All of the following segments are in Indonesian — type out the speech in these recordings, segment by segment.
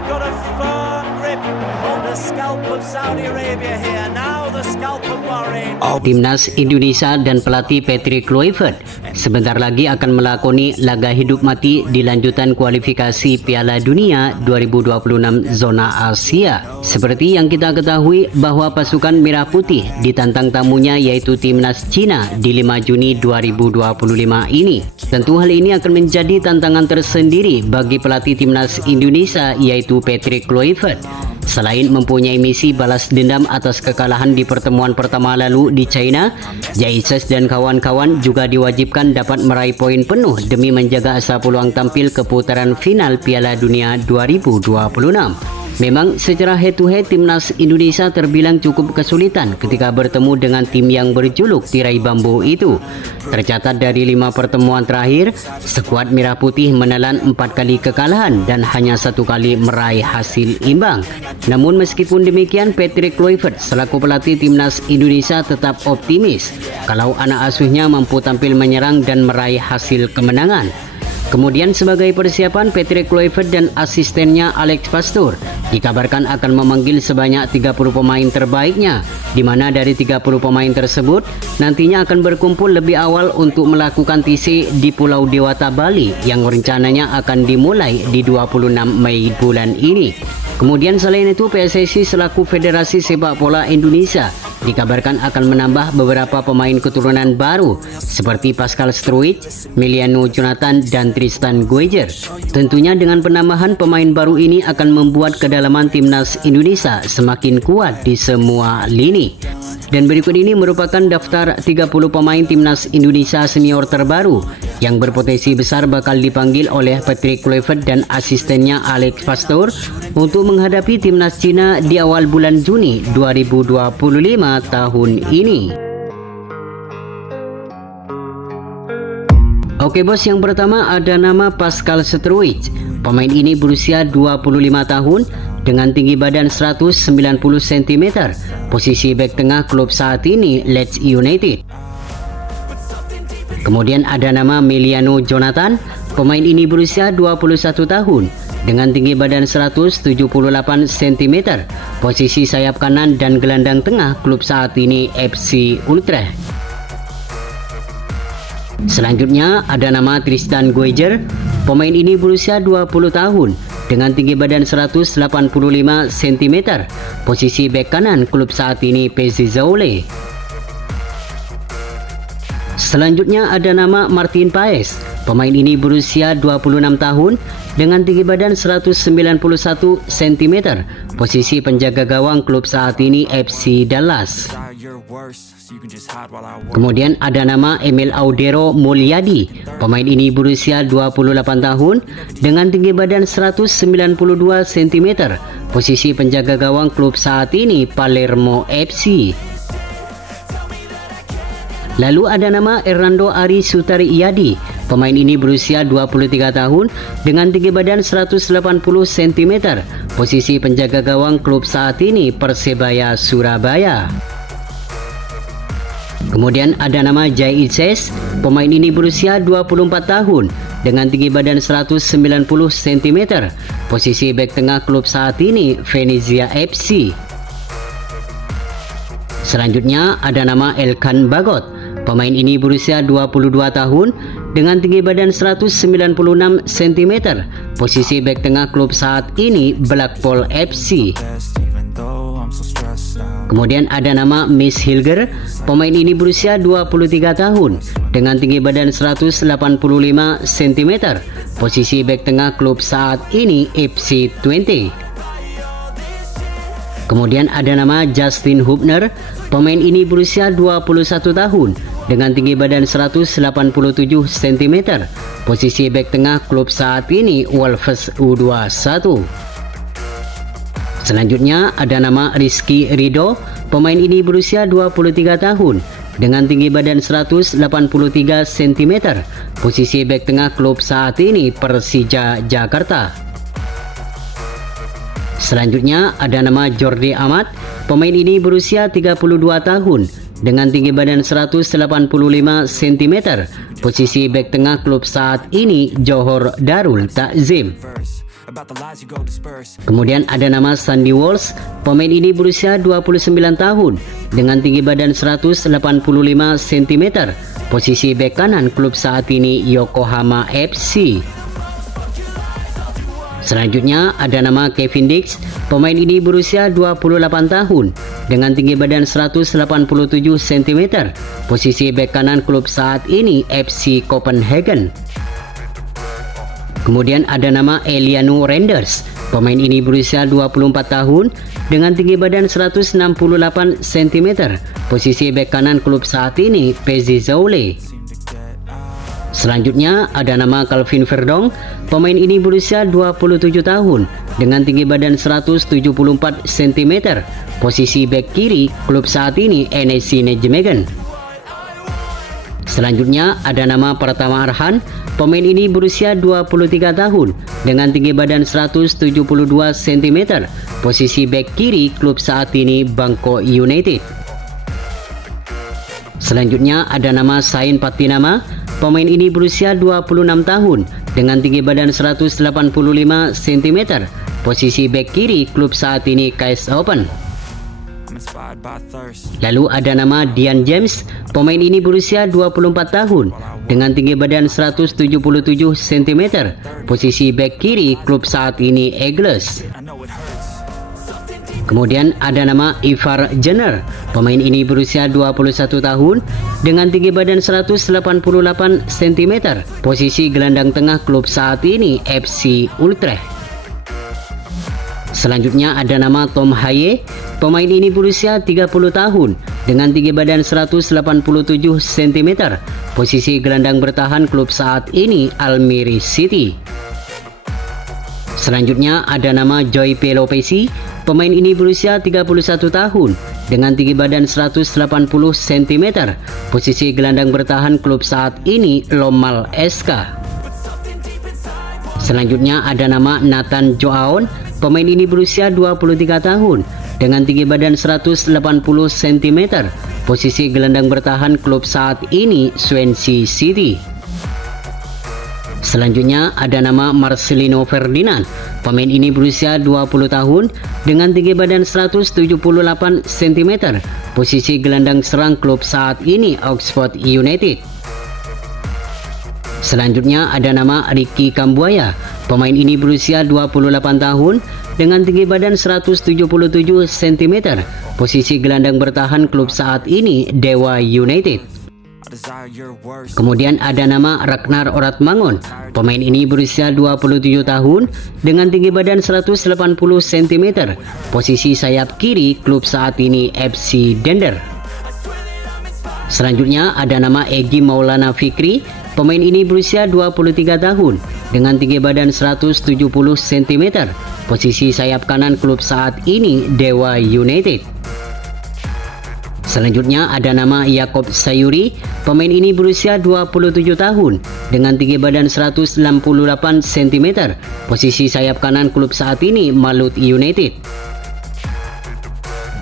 they've got a firm grip on the scalp of Saudi Arabia here. Now the scalp of Bahrain. Timnas Indonesia dan pelatih Patrick Kluivert sebentar lagi akan melakoni laga hidup mati di lanjutan kualifikasi Piala Dunia 2026 zona Asia. Seperti yang kita ketahui bahwa pasukan Merah Putih ditantang tamunya yaitu Timnas Cina di 5 Juni 2025 ini. Tentu hal ini akan menjadi tantangan tersendiri bagi pelatih Timnas Indonesia yaitu Patrick Kluivert. Selain mempunyai misi balas dendam atas kekalahan di pertemuan pertama lalu di China, Jaises dan kawan-kawan juga diwajibkan dapat meraih poin penuh demi menjaga asa peluang tampil ke putaran final Piala Dunia 2026. Memang secara head-to-head Timnas Indonesia terbilang cukup kesulitan ketika bertemu dengan tim yang berjuluk tirai bambu itu. Tercatat dari 5 pertemuan terakhir, skuad Merah Putih menelan 4 kali kekalahan dan hanya 1 kali meraih hasil imbang. Namun meskipun demikian, Patrick Kluivert selaku pelatih Timnas Indonesia tetap optimis kalau anak asuhnya mampu tampil menyerang dan meraih hasil kemenangan. Kemudian sebagai persiapan, Patrick Kluivert dan asistennya Alex Pastoor dikabarkan akan memanggil sebanyak 30 pemain terbaiknya, di mana dari 30 pemain tersebut nantinya akan berkumpul lebih awal untuk melakukan TC di Pulau Dewata, Bali yang rencananya akan dimulai di 26 Mei bulan ini. Kemudian selain itu, PSSI selaku Federasi Sepak Bola Indonesia dikabarkan akan menambah beberapa pemain keturunan baru seperti Pascal Struijk, Emiliano Jonathan, dan Tristan Guejer. Tentunya dengan penambahan pemain baru ini akan membuat kedalaman Timnas Indonesia semakin kuat di semua lini. Dan berikut ini merupakan daftar 30 pemain Timnas Indonesia senior terbaru yang berpotensi besar bakal dipanggil oleh Patrick Kluivert dan asistennya Alex Pastoor untuk menghadapi Timnas Cina di awal bulan Juni 2025 tahun ini. Oke bos, yang pertama ada nama Pascal Struijk. Pemain ini berusia 25 tahun dengan tinggi badan 190 cm. Posisi bek tengah klub saat ini Leeds United. Kemudian ada nama Emiliano Jonathan. Pemain ini berusia 21 tahun dengan tinggi badan 178 cm. Posisi sayap kanan dan gelandang tengah klub saat ini FC Utrecht. Selanjutnya ada nama Tristan Guejer. Pemain ini berusia 20 tahun dengan tinggi badan 185 cm. Posisi bek kanan klub saat ini PSV Zwolle. Selanjutnya ada nama Martin Paes. Pemain ini berusia 26 tahun dengan tinggi badan 191 cm. Posisi penjaga gawang klub saat ini FC Dallas. Kemudian ada nama Emil Audero Mulyadi. Pemain ini berusia 28 tahun dengan tinggi badan 192 cm. Posisi penjaga gawang klub saat ini Palermo FC. Lalu ada nama Hernando Ari Sutariyadi. Pemain ini berusia 23 tahun dengan tinggi badan 180 cm. Posisi penjaga gawang klub saat ini Persebaya Surabaya. Kemudian ada nama Jaises. Pemain ini berusia 24 tahun dengan tinggi badan 190 cm. Posisi bek tengah klub saat ini Venezia FC. Selanjutnya ada nama Elkan Bagot. Pemain ini berusia 22 tahun dengan tinggi badan 196 cm. Posisi bek tengah klub saat ini Blackpool FC. Kemudian ada nama Miss Hilger. Pemain ini berusia 23 tahun dengan tinggi badan 185 cm. Posisi bek tengah klub saat ini FC Twente. Kemudian ada nama Justin Hubner. Pemain ini berusia 21 tahun dengan tinggi badan 187 cm. Posisi bek tengah klub saat ini Wolves U21. Selanjutnya ada nama Rizky Ridho. Pemain ini berusia 23 tahun dengan tinggi badan 183 cm. Posisi bek tengah klub saat ini Persija Jakarta. Selanjutnya ada nama Jordi Amat. Pemain ini berusia 32 tahun dengan tinggi badan 185 cm. Posisi bek tengah klub saat ini Johor Darul Takzim. Kemudian ada nama Sandy Walsh. Pemain ini berusia 29 tahun dengan tinggi badan 185 cm. Posisi bek kanan klub saat ini Yokohama FC. Selanjutnya ada nama Kevin Dix. Pemain ini berusia 28 tahun dengan tinggi badan 187 cm. Posisi bek kanan klub saat ini FC Copenhagen. Kemudian ada nama Eliano Renders. Pemain ini berusia 24 tahun dengan tinggi badan 168 cm. Posisi bek kanan klub saat ini PSV Zwolle. Selanjutnya ada nama Calvin Verdong. Pemain ini berusia 27 tahun dengan tinggi badan 174 cm. Posisi bek kiri klub saat ini NEC Nijmegen. Selanjutnya ada nama Pratama Arhan. Pemain ini berusia 23 tahun dengan tinggi badan 172 cm. Posisi bek kiri klub saat ini Bangkok United. Selanjutnya ada nama Sain Patinama. Pemain ini berusia 26 tahun dengan tinggi badan 185 cm. Posisi bek kiri klub saat ini KS Open. Lalu ada nama Dian James. Pemain ini berusia 24 tahun dengan tinggi badan 177 cm. Posisi bek kiri klub saat ini Eagles. Kemudian ada nama Ivar Jenner. Pemain ini berusia 21 tahun dengan tinggi badan 188 cm. Posisi gelandang tengah klub saat ini FC Utrecht. Selanjutnya ada nama Tom Haye. Pemain ini berusia 30 tahun dengan tinggi badan 187 cm. Posisi gelandang bertahan klub saat ini Almere City. Selanjutnya ada nama Joy Pelopesi. Pemain ini berusia 31 tahun dengan tinggi badan 180 cm. Posisi gelandang bertahan klub saat ini Lomal SK. Selanjutnya ada nama Nathan Joaon. Pemain ini berusia 23 tahun dengan tinggi badan 180 cm. Posisi gelandang bertahan klub saat ini Swansea City. Selanjutnya ada nama Marcelino Ferdinand. Pemain ini berusia 20 tahun dengan tinggi badan 178 cm. Posisi gelandang serang klub saat ini Oxford United. Selanjutnya ada nama Ricky Kambuaya. Pemain ini berusia 28 tahun dengan tinggi badan 177 cm. Posisi gelandang bertahan klub saat ini Dewa United. Kemudian ada nama Ragnar Oratmangun. Pemain ini berusia 27 tahun dengan tinggi badan 180 cm. Posisi sayap kiri klub saat ini FC Dender. Selanjutnya ada nama Egy Maulana Fikri. Pemain ini berusia 23 tahun dengan tinggi badan 170 cm. Posisi sayap kanan klub saat ini Dewa United. Selanjutnya ada nama Yakob Sayuri. Pemain ini berusia 27 tahun dengan tinggi badan 168 cm. Posisi sayap kanan klub saat ini Malut United.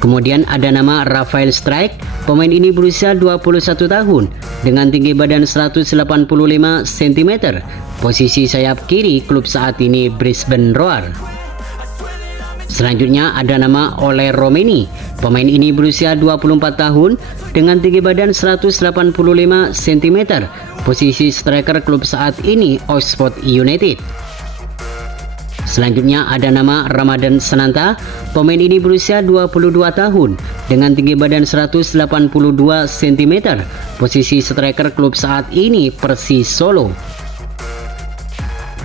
Kemudian ada nama Rafael Strike. Pemain ini berusia 21 tahun dengan tinggi badan 185 cm. Posisi sayap kiri klub saat ini Brisbane Roar. Selanjutnya ada nama Ole Romeni. Pemain ini berusia 24 tahun dengan tinggi badan 185 cm. Posisi striker klub saat ini Oxford United. Selanjutnya ada nama Ramadan Sananta. Pemain ini berusia 22 tahun dengan tinggi badan 182 cm. Posisi striker klub saat ini Persis Solo.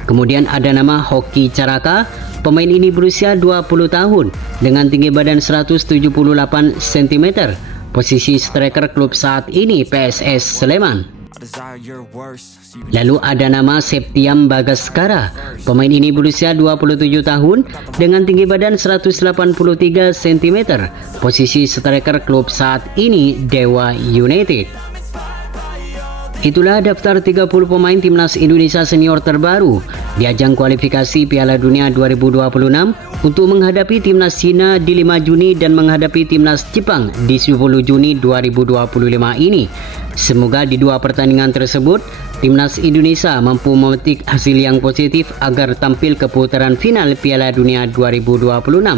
Kemudian ada nama Hoki Caraka. Pemain ini berusia 20 tahun dengan tinggi badan 178 cm. Posisi striker klub saat ini PSS Sleman. Lalu ada nama Septiam Bagaskara. Pemain ini berusia 27 tahun dengan tinggi badan 183 cm. Posisi striker klub saat ini Dewa United. Itulah daftar 30 pemain timnas Indonesia senior terbaru di ajang kualifikasi Piala Dunia 2026 untuk menghadapi timnas Cina di 5 Juni dan menghadapi timnas Jepang di 10 Juni 2025 ini. Semoga di dua pertandingan tersebut, timnas Indonesia mampu memetik hasil yang positif agar tampil ke putaran final Piala Dunia 2026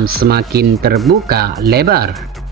semakin terbuka lebar.